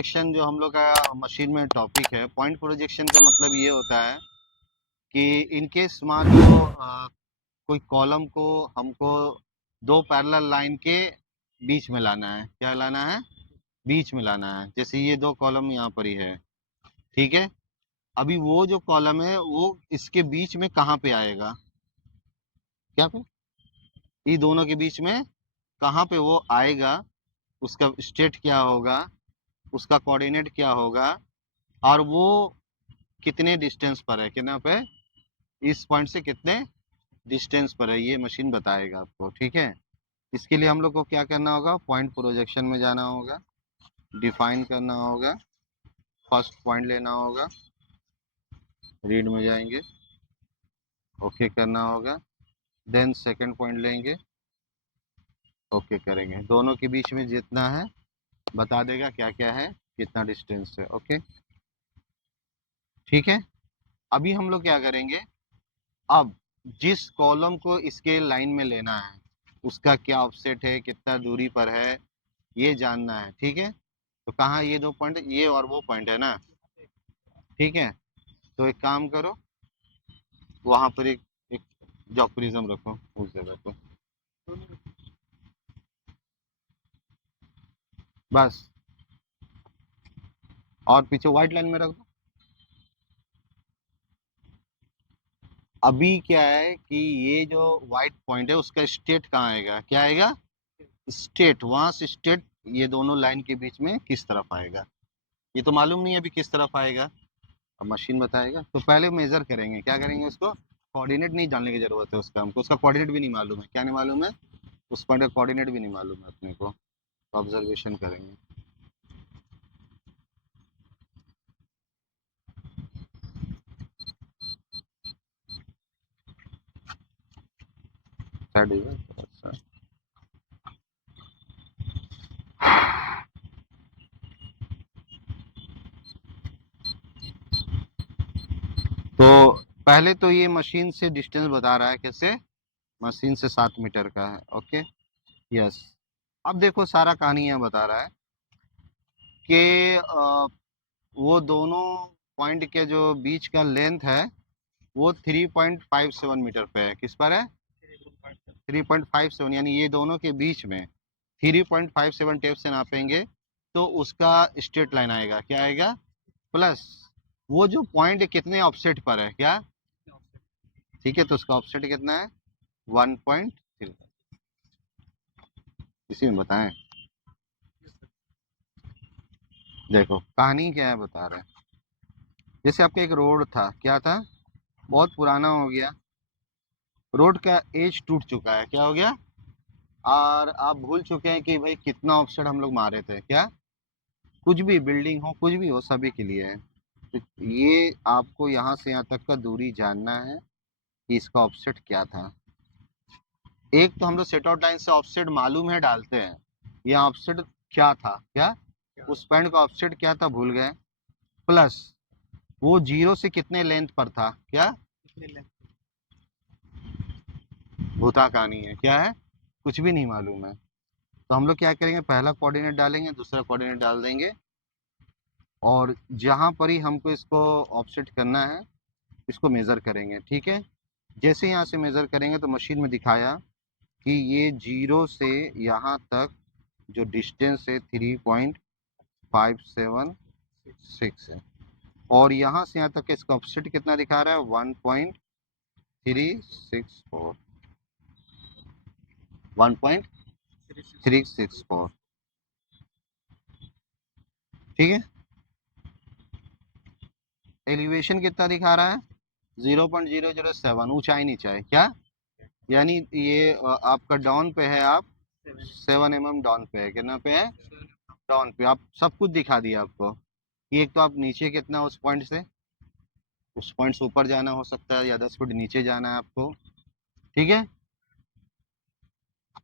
Projection जो हम लोग का मशीन में टॉपिक है। पॉइंट प्रोजेक्शन का मतलब ये होता है कि इन केस मान लो कोई कॉलम को हमको दो पैरेलल लाइन के बीच में लाना है। क्या लाना है? बीच में लाना है। जैसे ये दो कॉलम यहाँ पर ही है, ठीक है। अभी वो जो कॉलम है वो इसके बीच में कहाँ पे आएगा? क्या पे? ये दोनों के बीच में कहाँ पे वो आएगा, उसका स्टेट क्या होगा, उसका कोऑर्डिनेट क्या होगा, और वो कितने डिस्टेंस पर है, कितना पे, इस पॉइंट से कितने डिस्टेंस पर है, ये मशीन बताएगा आपको, ठीक है। इसके लिए हम लोग को क्या करना होगा? पॉइंट प्रोजेक्शन में जाना होगा, डिफाइन करना होगा, फर्स्ट पॉइंट लेना होगा, रीड में जाएंगे, ओके करना होगा, देन सेकंड पॉइंट लेंगे, ओके करेंगे। दोनों के बीच में जितना है बता देगा क्या क्या है, कितना डिस्टेंस है, ओके, ठीक है। अभी हम लोग क्या करेंगे? अब जिस कॉलम को इसके लाइन में लेना है उसका क्या ऑफसेट है, कितना दूरी पर है, ये जानना है, ठीक है। तो कहाँ ये दो पॉइंट, ये और वो पॉइंट है ना, ठीक है। तो एक काम करो, वहां पर एक जॉब प्रिज्म रखो उस जगह पर, बस। और पीछे व्हाइट लाइन में रख दो। अभी क्या है कि ये जो व्हाइट पॉइंट है उसका स्टेट कहाँ आएगा? क्या आएगा? स्टेट। वहां से स्टेट ये दोनों लाइन के बीच में किस तरफ आएगा, ये तो मालूम नहीं है अभी किस तरफ आएगा। अब मशीन बताएगा। तो पहले मेजर करेंगे, क्या करेंगे, उसको कोऑर्डिनेट नहीं जानने की जरूरत है उसका, हमको उसका कोऑर्डिनेट भी नहीं मालूम है। क्या नहीं मालूम है? उस पॉइंट का कोऑर्डिनेट भी नहीं मालूम है अपने को। ऑब्जर्वेशन करेंगे। स्टार्ट हुआ थोड़ा सा। तो पहले तो ये मशीन से डिस्टेंस बता रहा है, कैसे? मशीन से 7 मीटर का है, ओके, यस। अब देखो सारा कहानी यहाँ बता रहा है कि वो दोनों पॉइंट के जो बीच का लेंथ है वो 3.57 मीटर पे है। किस पर है? 3.57, यानी ये दोनों के बीच में 3.57 टेप से नापेंगे तो उसका स्ट्रेट लाइन आएगा। क्या आएगा? प्लस वो जो पॉइंट कितने ऑफसेट पर है, क्या, ठीक है। तो उसका ऑफसेट कितना है? 1.3। इसी में बताएं। देखो कहानी क्या है बता रहे हैं। जैसे आपका एक रोड था, क्या था, बहुत पुराना हो गया, रोड का एज टूट चुका है, क्या हो गया, और आप भूल चुके हैं कि भाई कितना ऑफसेट हम लोग मारे थे, क्या, कुछ भी बिल्डिंग हो, कुछ भी हो, सभी के लिए है। तो ये आपको यहाँ से यहाँ तक का दूरी जानना है कि इसका ऑफसेट क्या था। एक तो हम लोग सेट आउट लाइन से ऑफसेट मालूम है, डालते हैं। ये ऑफसेट क्या था, क्या, उस पॉइंट का ऑफसेट क्या था भूल गए। प्लस वो जीरो से कितने लेंथ पर था, क्या, भूता कहानी है, क्या है, कुछ भी नहीं मालूम है। तो हम लोग क्या करेंगे, पहला कोऑर्डिनेट डालेंगे, दूसरा कोऑर्डिनेट डाल देंगे, और जहां पर ही हमको इसको ऑफसेट करना है इसको मेज़र करेंगे, ठीक है। जैसे यहाँ से मेज़र करेंगे तो मशीन में दिखाया कि ये जीरो से यहाँ तक जो डिस्टेंस है 3.576 है, और यहाँ से यहाँ तक का इसका ऑफसेट कितना दिखा रहा है? 1.364, 1.364, ठीक है। एलिवेशन कितना दिखा रहा है? 0.007, ऊंचाई नीचाई, क्या, यानी ये आपका डाउन पे है, आप 7 mm डाउन पे है, कितना पे है, डाउन पे। आप सब कुछ दिखा दिया आपको कि एक तो आप नीचे कितना, उस पॉइंट से, उस पॉइंट से ऊपर जाना हो सकता है या 10 फुट नीचे जाना है आपको, ठीक है।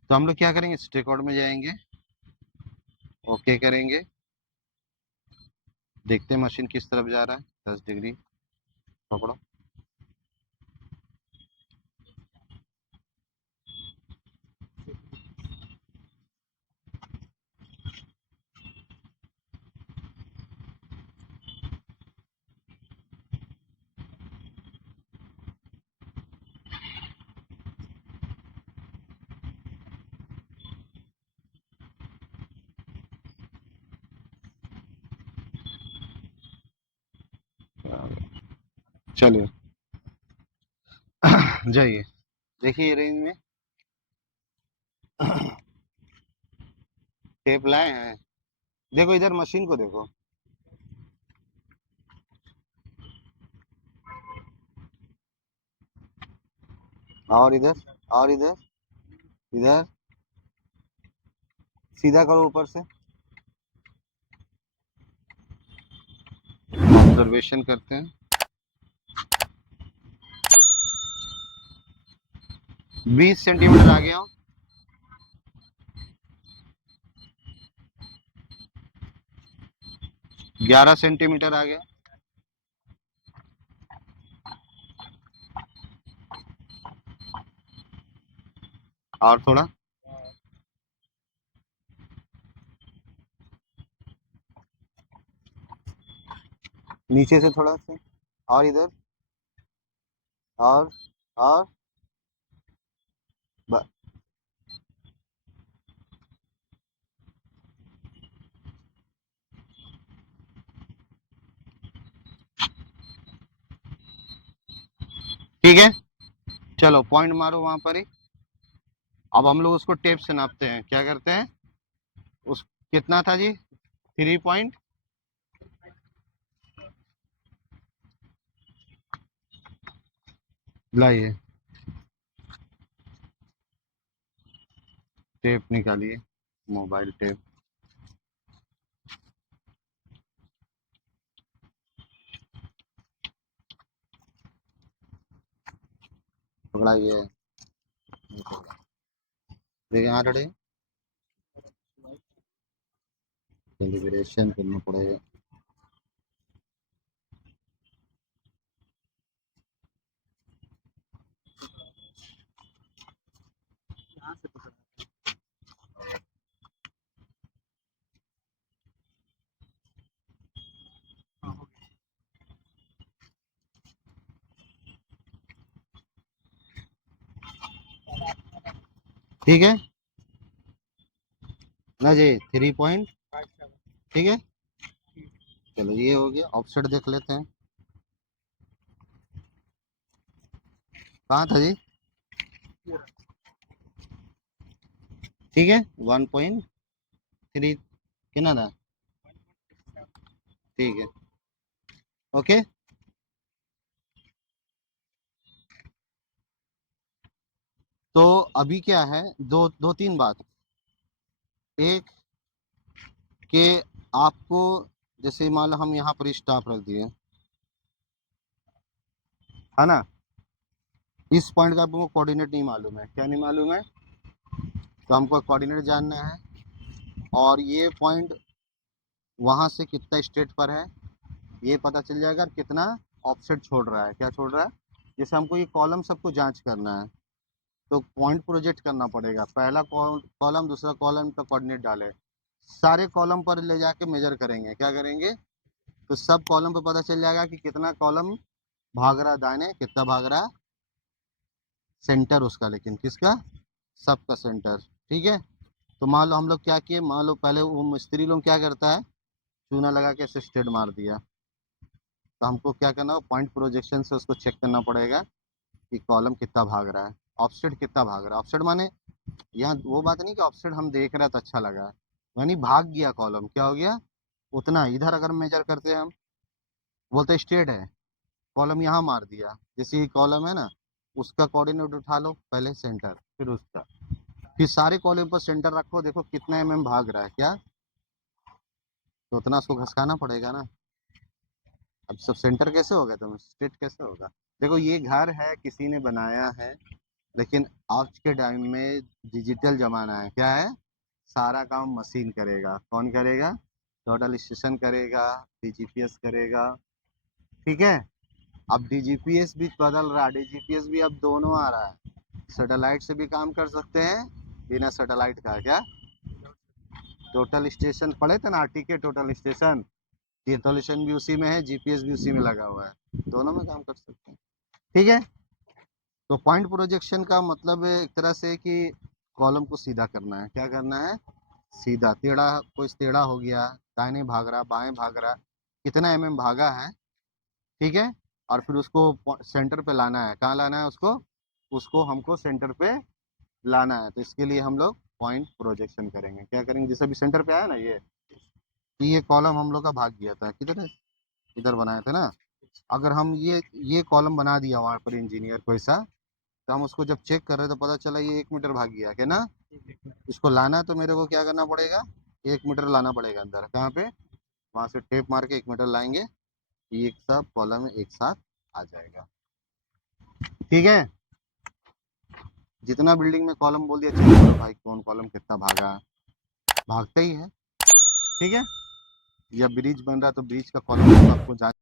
तो हम लोग क्या करेंगे, स्ट्रेक आउट में जाएंगे, ओके करेंगे, देखते हैं मशीन किस तरफ जा रहा है। 10 डिग्री पकड़ो, चलिए जाइए, देखिए रेंज में टेप लाए हैं। देखो इधर मशीन को देखो। और इधर, और इधर, इधर सीधा करो ऊपर से। ऑब्जर्वेशन करते हैं। 20 सेंटीमीटर आ गया। 11 सेंटीमीटर आ गया। और थोड़ा, नीचे से थोड़ा सा, और इधर, और ब- ठीक है। चलो पॉइंट मारो वहां पर ही। अब हम लोग उसको टेप से नापते हैं। क्या करते हैं? उस कितना था जी? 3 पॉइंट। लाइए टेप निकालिए, मोबाइल टेप। पकड़ाइए, देखिए यहाँ रहे, कैलिब्रेशन करना पड़ेगा। ठीक है ना जी, 3 पॉइंट। ठीक है, चलो ये हो गया। ऑफसेट देख लेते हैं, कहाँ था जी? ठीक है, 1.3 कितना था? ठीक है, ओके। तो अभी क्या है, दो दो तीन बात। एक कि आपको, जैसे मान लो हम यहाँ पर स्टॉप रख दिए, है ना? इस पॉइंट का आपको कोऑर्डिनेट नहीं मालूम है। क्या नहीं मालूम है? तो हमको कोऑर्डिनेट जानना है। और ये पॉइंट वहां से कितना स्ट्रेट पर है ये पता चल जाएगा, और कितना ऑफसेट छोड़ रहा है। क्या छोड़ रहा है? जैसे हमको ये कॉलम सबको जांच करना है, तो पॉइंट प्रोजेक्ट करना पड़ेगा। पहला कॉलम, दूसरा कॉलम का कोऑर्डिनेट डाले, सारे कॉलम पर ले जाके मेजर करेंगे। क्या करेंगे? तो सब कॉलम पर पता चल जाएगा कि कितना कॉलम भाग रहा है दाहिने, कितना भाग रहा है सेंटर उसका, लेकिन किसका? सबका सेंटर। ठीक है। तो मान लो हम लोग क्या किए, मान लो पहले वो मिस्त्री लोग क्या करता है, चूना लगा के ऐसे स्ट्रेट मार दिया। तो हमको क्या करना है, पॉइंट प्रोजेक्शन से उसको चेक करना पड़ेगा कि कॉलम कितना भाग रहा है, ऑफसेट कितना भाग रहा है। ऑफसेट माने यहाँ वो बात नहीं कि ऑफसेट हम देख रहे हैं तो अच्छा लगा, यानी भाग गया कॉलम, क्या हो गया उतना। इधर अगर मेजर करते हैं हम, बोलते स्ट्रेट है, कॉलम यहाँ मार दिया, जैसे ये कॉलम है ना, उसका कोऑर्डिनेट उठा लो पहले सेंटर, फिर उसका, फिर सारे कॉलम पर सेंटर रखो, देखो कितना भाग रहा है क्या, तो उतना उसको घसकाना पड़ेगा ना। अब सब सेंटर कैसे होगा, तो स्ट्रेट कैसे होगा? देखो ये घर है, किसी ने बनाया है, लेकिन आज के टाइम में डिजिटल जमाना है। क्या है? सारा काम मशीन करेगा। कौन करेगा? टोटल स्टेशन करेगा, डीजीपीएस करेगा। ठीक है। अब डीजीपीएस भी बदल रहा है, डीजीपीएस भी अब दोनों आ रहा है। सैटेलाइट से भी काम कर सकते हैं, बिना सैटेलाइट का। क्या? टोटल स्टेशन पढ़े थे ना, आरटीके टोटल स्टेशन, ये टोटल भी उसी में है, जीपीएस भी उसी में लगा हुआ है, दोनों में काम कर सकते हैं। ठीक है। तो पॉइंट प्रोजेक्शन का मतलब है एक तरह से कि कॉलम को सीधा करना है। क्या करना है? सीधा। टेढ़ा, कोई टेढ़ा हो गया, दाहिने भाग रहा, बाएं भाग रहा, कितना भागा है। ठीक है। और फिर उसको सेंटर पे लाना है। कहाँ लाना है उसको? उसको हमको सेंटर पे लाना है। तो इसके लिए हम लोग पॉइंट प्रोजेक्शन करेंगे। क्या करेंगे? जैसे अभी सेंटर पे आया ना ये कॉलम हम लोग का भाग गया था किधर है, इधर बनाए थे ना। अगर हम ये कॉलम बना दिया वहाँ पर इंजीनियर को ऐसा, तो हम उसको जब चेक कर रहे तो पता चला ये 1 मीटर भाग गया क्या ना। इसको लाना तो मेरे को क्या करना पड़ेगा, 1 मीटर लाना पड़ेगा अंदर। कहाँ पे? वहां से टेप मार के 1 मीटर लाएंगे, ये सब कॉलम एक साथ आ जाएगा। ठीक है। जितना बिल्डिंग में कॉलम बोल दिया, चेक करो भाई कौन कॉलम कितना भागा। भागता ही है। ठीक है। या ब्रिज बन रहा तो ब्रिज का कॉलम आपको जान